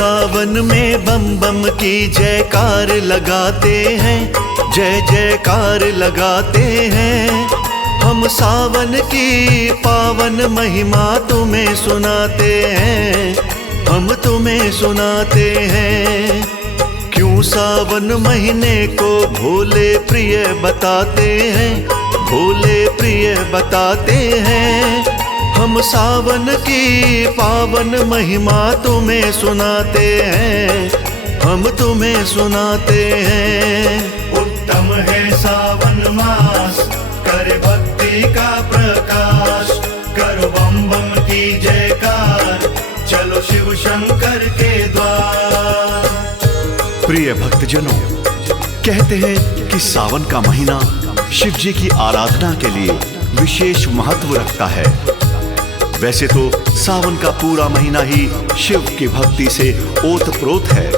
सावन में बम बम की जयकार लगाते हैं, जय जयकार लगाते हैं। हम सावन की पावन महिमा तुम्हें सुनाते हैं, हम तुम्हें सुनाते हैं। क्यों सावन महीने को भोले प्रिय बताते हैं, भोले प्रिय बताते हैं। हम सावन की पावन महिमा तुम्हें सुनाते हैं, हम तुम्हें सुनाते हैं। उत्तम है सावन मास, करे भक्ति का प्रकाश। करो बम बम की जयकार, चलो शिव शंकर के द्वार। प्रिय भक्तजनों, कहते हैं कि सावन का महीना शिव जी की आराधना के लिए विशेष महत्व रखता है। वैसे तो सावन का पूरा महीना ही शिव की भक्ति से ओतप्रोत है।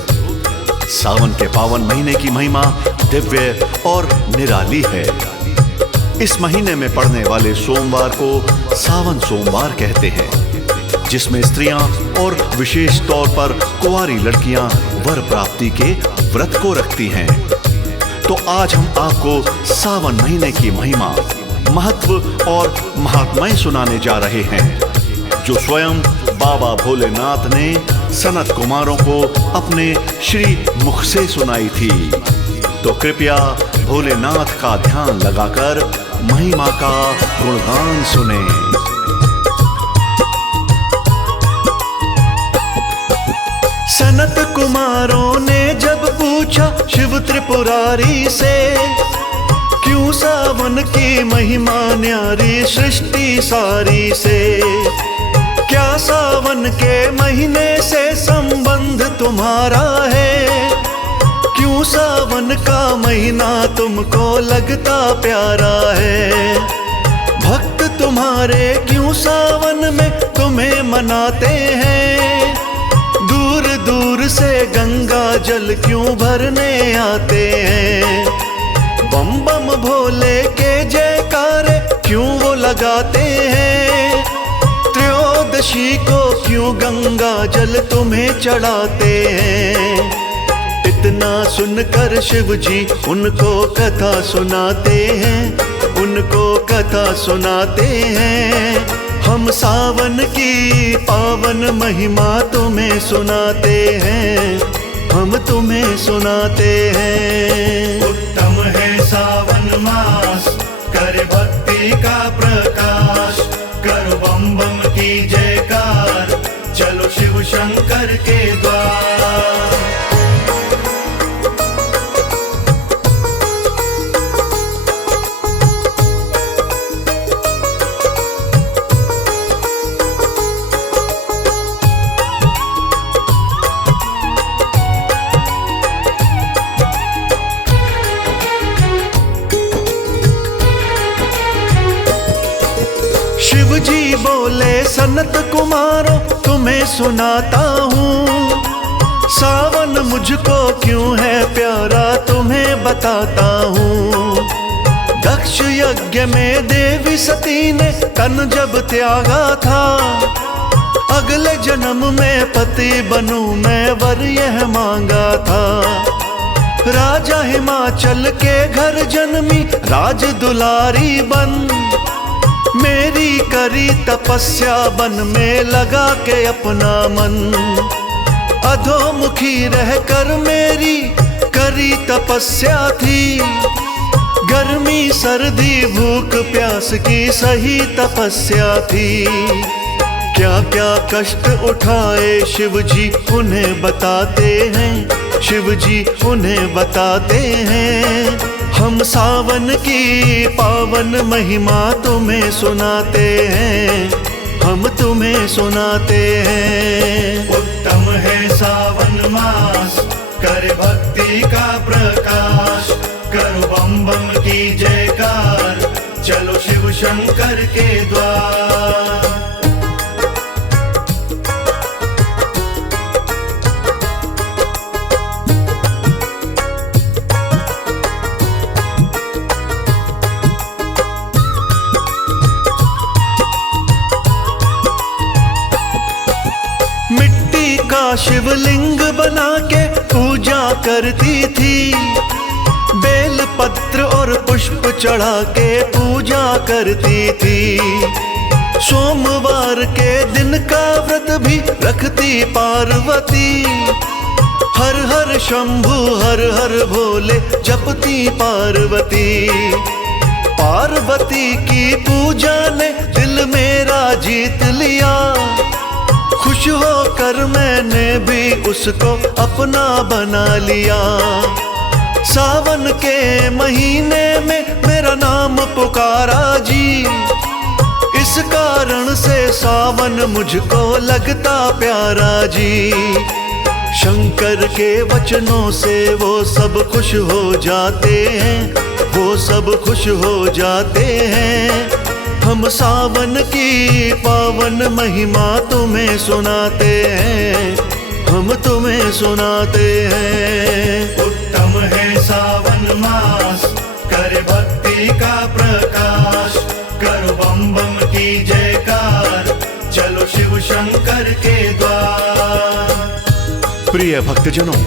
सावन के पावन महीने की महिमा दिव्य और निराली है। इस महीने में पड़ने वाले सोमवार को सावन सोमवार कहते हैं, जिसमें स्त्रियां और विशेष तौर पर कुंवारी लड़कियां वर प्राप्ति के व्रत को रखती हैं। तो आज हम आपको सावन महीने की महिमा, महत्व और महात्म्य सुनाने जा रहे हैं, जो स्वयं बाबा भोलेनाथ ने सनत कुमारों को अपने श्री मुख से सुनाई थी। तो कृपया भोलेनाथ का ध्यान लगाकर महिमा का गुणगान सुने। सनत कुमारों ने जब पूछा शिव त्रिपुरारी से, क्यों सावन की महिमा न्यारी सृष्टि सारी से। क्या सावन के महीने से संबंध तुम्हारा है, क्यों सावन का महीना तुमको लगता प्यारा है। भक्त तुम्हारे क्यों सावन में तुम्हें मनाते हैं, दूर दूर से गंगा जल क्यों भरने आते हैं। बम बम भोले के जयकारे क्यों वो लगाते हैं, त्रयोदशी को क्यों गंगा जल तुम्हें चढ़ाते हैं। इतना सुनकर शिव जी उनको कथा सुनाते हैं, उनको कथा सुनाते हैं। हम सावन की पावन महिमा तुम्हें सुनाते हैं, हम तुम्हें सुनाते हैं। उत्तम है सावन मास, करे भक्ति का प्रकाश। करो बम बम की जयकार, चलो शिव शंकर के द्वार। शिव जी बोले सनत कुमारों तुम्हें सुनाता हूँ, सावन मुझको क्यों है प्यारा तुम्हें बताता हूँ। दक्ष यज्ञ में देवी सती ने तन जब त्यागा था, अगले जन्म में पति बनूं मैं वर यह मांगा था। राजा हिमाचल के घर जन्मी राज दुलारी बन, मेरी करी तपस्या बन में लगा के अपना मन। अधोमुखी रहकर मेरी करी तपस्या थी, गर्मी सर्दी भूख प्यास की सही तपस्या थी। क्या क्या कष्ट उठाए शिव जी उन्हें बताते हैं, शिव जी उन्हें बताते हैं। हम सावन की पावन महिमा तुम्हें सुनाते हैं, हम तुम्हें सुनाते हैं। उत्तम है सावन मास, करे भक्ति का प्रकाश। करो बम बम की जयकार, चलो शिव शंकर के द्वार। शिवलिंग करती थी, बेल पत्र और पुष्प चढ़ा के पूजा करती थी। सोमवार के दिन का व्रत भी रखती पार्वती, हर हर शंभु हर हर भोले जपती पार्वती। पार्वती की पूजा ने दिल मेरा जीत लिया, खुश होकर मैंने भी उसको अपना बना लिया। सावन के महीने में मेरा नाम पुकारा जी, इस कारण से सावन मुझको लगता प्यारा जी। शंकर के वचनों से वो सब खुश हो जाते हैं, वो सब खुश हो जाते हैं। हम सावन की पावन महिमा तुम्हें सुनाते हैं, हम तुम्हें सुनाते हैं। उत्तम है सावन मास, करे भक्ति का प्रकाश। करो बम बम की जयकार, चलो शिव शंकर के द्वार। प्रिय भक्तजनों,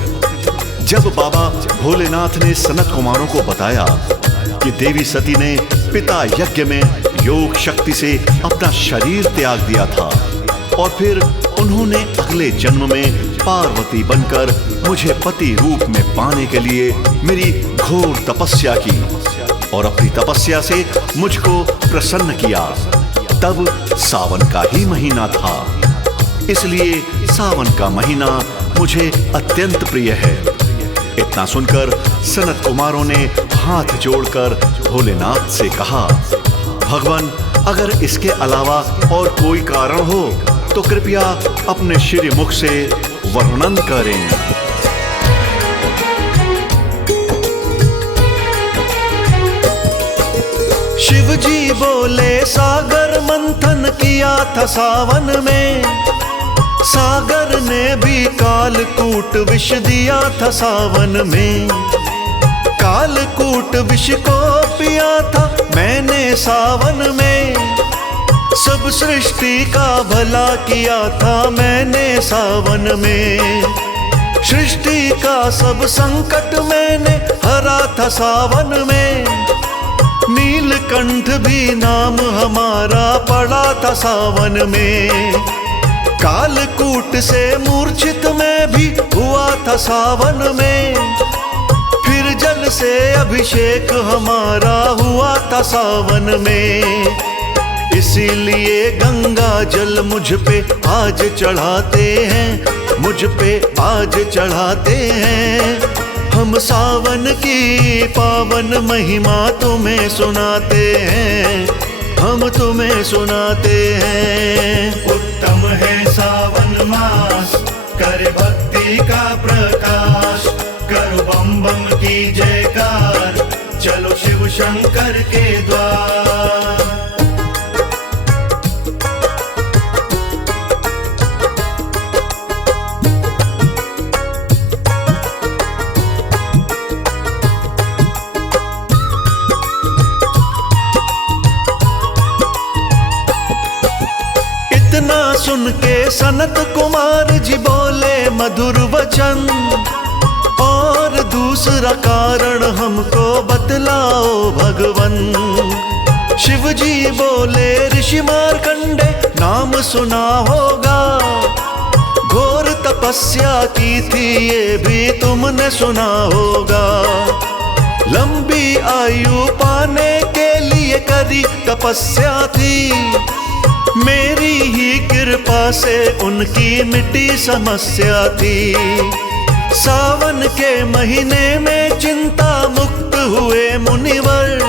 जब बाबा भोलेनाथ ने सनत कुमारों को बताया कि देवी सती ने पिता यज्ञ में योग शक्ति से अपना शरीर त्याग दिया था और फिर उन्होंने अगले जन्म में पार्वती बनकर मुझे पति रूप में पाने के लिए मेरी घोर तपस्या की और अपनी तपस्या से मुझको प्रसन्न किया, तब सावन का ही महीना था। इसलिए सावन का महीना मुझे अत्यंत प्रिय है। इतना सुनकर सनत कुमारों ने हाथ जोड़कर भोलेनाथ से कहा, भगवान, अगर इसके अलावा और कोई कारण हो तो कृपया अपने श्री मुख से वर्णन करें। शिव जी बोले, सागर मंथन किया था सावन में, सागर ने भी कालकूट विष दिया था सावन में। कालकूट विष को पिया था मैंने सावन में, सब सृष्टि का भला किया था मैंने सावन में। सृष्टि का सब संकट मैंने हरा था सावन में, नीलकंठ भी नाम हमारा पड़ा था सावन में। कालकूट से मूर्छित मैं भी हुआ था सावन में, फिर जल से अभिषेक हमारा हुआ था सावन में। इसीलिए गंगा जल मुझ पे आज चढ़ाते हैं, मुझ पे आज चढ़ाते हैं। हम सावन की पावन महिमा तुम्हें सुनाते हैं, हम तुम्हें सुनाते हैं। उत्तम है सावन मास, करे भक्ति का प्रकाश। करो बम बम की जयकार, चलो शिव शंकर के द्वार। इतना सुन के सनत कुमार जी बोले मधुर वचन, और दूसरा कारण हमको बतलाओ भगवन। शिव जी बोले, ऋषि मार्कंडे नाम सुना होगा, घोर तपस्या की थी ये भी तुमने सुना होगा। लंबी आयु पाने के लिए करी तपस्या थी, मेरी ही कृपा से उनकी मिटी समस्या थी। सावन के महीने में चिंता मुक्त हुए मुनिवर,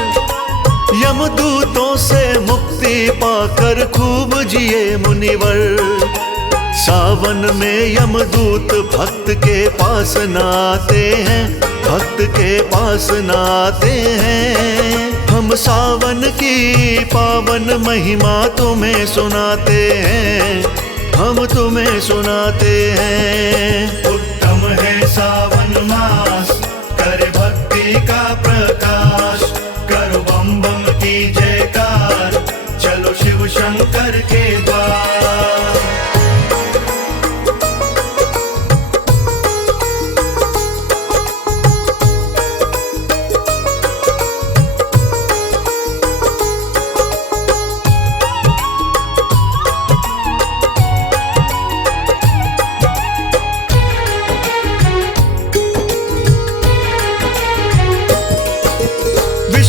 यमदूतों से मुक्ति पाकर खूब जिए मुनिवर। सावन में यमदूत भक्त के पास न आते हैं, भक्त के पास न आते हैं। हम सावन की पावन महिमा तुम्हें सुनाते हैं, हम तुम्हें सुनाते हैं। उत्तम है सावन मास, करे भक्ति का प्रकाश। करो बम बम की जयकार, चलो शिव शंकर के द्वार।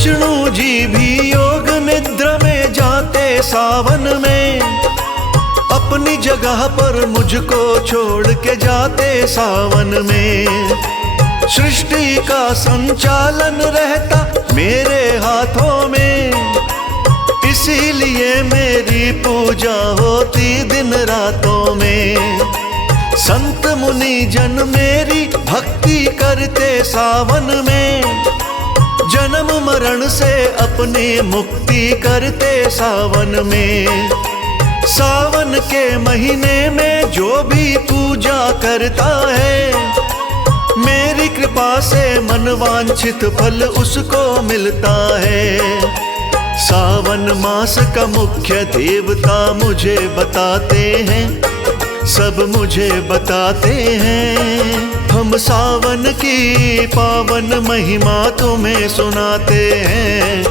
विष्णु जी भी योग निद्रा में जाते सावन में, अपनी जगह पर मुझको छोड़ के जाते सावन में। सृष्टि का संचालन रहता मेरे हाथों में, इसीलिए मेरी पूजा होती दिन रातों में। संत मुनि जन मेरी भक्ति करते सावन में, जन्म मरण से अपनी मुक्ति करते सावन में। सावन के महीने में जो भी पूजा करता है, मेरी कृपा से मनवांछित फल उसको मिलता है। सावन मास का मुख्य देवता मुझे बताते हैं, सब मुझे बताते हैं। हम सावन की पावन महिमा तुम्हें सुनाते हैं,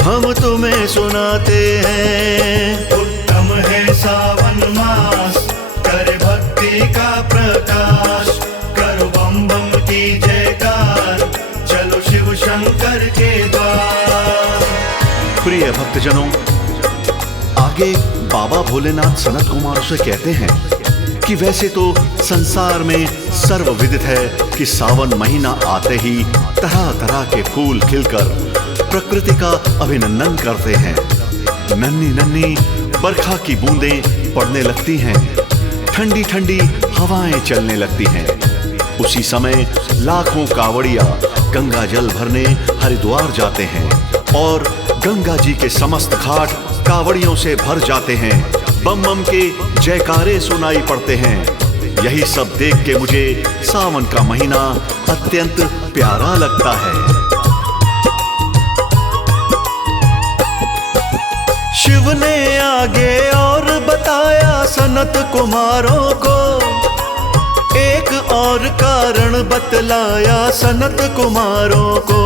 हम तुम्हें सुनाते हैं। उत्तम है सावन मास, कर भक्ति का प्रकाश, करो बम बम की जयकार, चलो शिव शंकर के द्वार। प्रिय भक्तजनों, आगे बाबा भोलेनाथ सनत कुमार से कहते हैं कि वैसे तो संसार में सर्वविदित है कि सावन महीना आते ही तरह तरह के फूल खिलकर प्रकृति का अभिनंदन करते हैं। नन्ही नन्ही बरखा की बूंदें पड़ने लगती हैं, ठंडी ठंडी हवाएं चलने लगती हैं। उसी समय लाखों कावड़िया गंगा जल भरने हरिद्वार जाते हैं और गंगा जी के समस्त घाट कावड़ियों से भर जाते हैं। बम बम के जयकारे सुनाई पड़ते हैं। यही सब देख के मुझे सावन का महीना अत्यंत प्यारा लगता है। शिव ने आगे और बताया सनत कुमारों को, एक और कारण बतलाया सनत कुमारों को।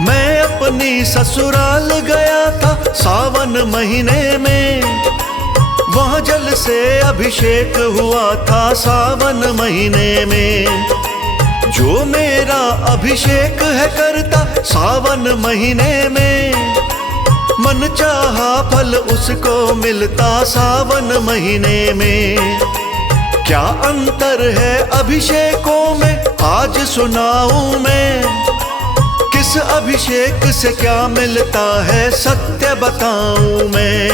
मैं अपनी ससुराल गया था सावन महीने में, वहाँ जल से अभिषेक हुआ था सावन महीने में। जो मेरा अभिषेक है करता सावन महीने में, मन चाहा फल उसको मिलता सावन महीने में। क्या अंतर है अभिषेकों में आज सुनाऊं मैं, किस अभिषेक से क्या मिलता है सत्य बताऊं मैं।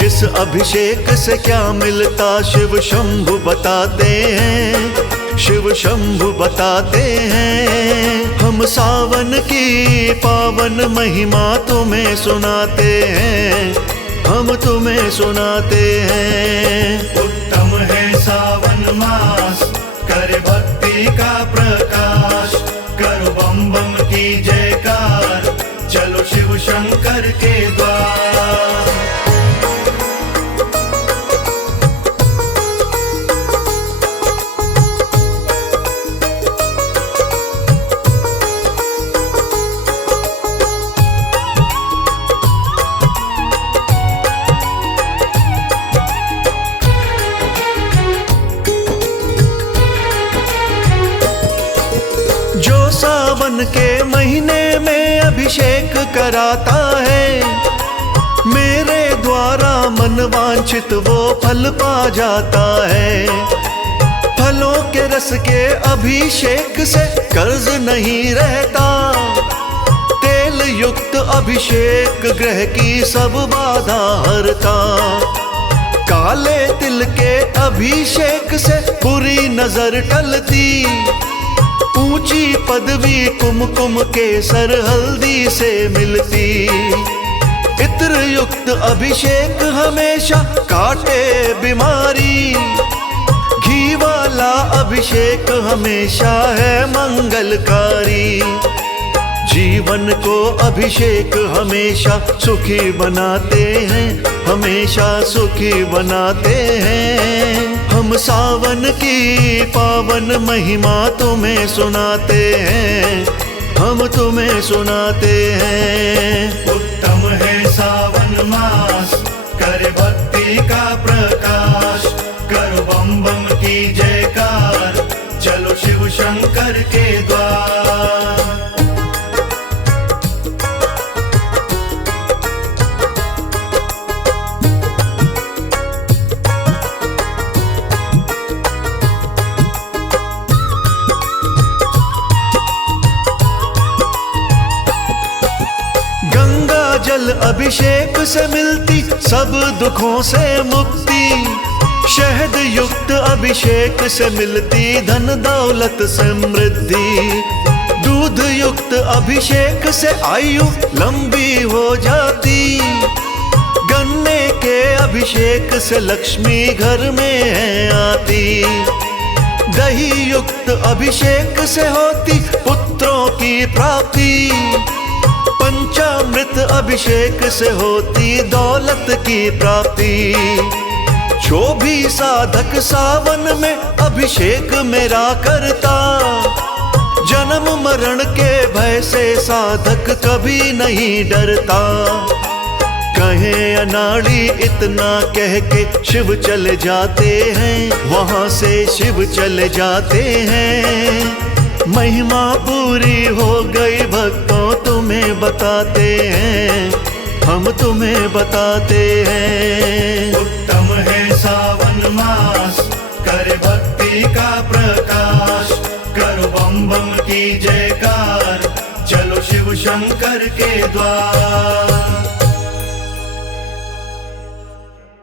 किस अभिषेक से क्या मिलता शिव शंभु बताते हैं, शिव शंभु बताते हैं। हम सावन की पावन महिमा तुम्हें सुनाते हैं, हम तुम्हें सुनाते हैं। उत्तम है सावन मास, कर भक्ति का प्रकाश, करो बम बम की जयकार, चलो शिव शंकर के द्वार। सावन के महीने में अभिषेक कराता है, मेरे द्वारा मनवांछित वो फल पा जाता है। फलों के रस के अभिषेक से कर्ज नहीं रहता, तेल युक्त अभिषेक ग्रह की सब बाधा हरता। काले तिल के अभिषेक से बुरी नजर टलती, ऊंची पदवी कुमकुम केसर हल्दी से मिलती। इत्र युक्त अभिषेक हमेशा काटे बीमारी, घी वाला अभिषेक हमेशा है मंगलकारी। जीवन को अभिषेक हमेशा सुखी बनाते हैं, हमेशा सुखी बनाते हैं। हम सावन की पावन महिमा तुम्हें सुनाते हैं, हम तुम्हें सुनाते हैं। उत्तम है सावन मास, कर भक्ति का प्रकाश, करो बम बम की जयकार, चलो शिव शंकर के द्वार। अभिषेक से मिलती सब दुखों से मुक्ति, शहद युक्त अभिषेक से मिलती धन दौलत समृद्धि, दूध युक्त अभिषेक से आयु लंबी हो जाती, गन्ने के अभिषेक से लक्ष्मी घर में है आती, दही युक्त अभिषेक से होती पुत्रों की प्राप्ति, पंचामृत अभिषेक से होती दौलत की प्राप्ति। जो भी साधक सावन में अभिषेक मेरा करता, जन्म मरण के भय से साधक कभी नहीं डरता। कहे अनाड़ी इतना कह के शिव चले जाते हैं, वहां से शिव चले जाते हैं। महिमा पूरी हो गई भक्तों तुम्हें बताते हैं, हम तुम्हें बताते हैं। उत्तम है सावन मास, करे भक्ति का प्रकाश, करो बम बम की जयकार, चलो शिव शंकर के द्वार।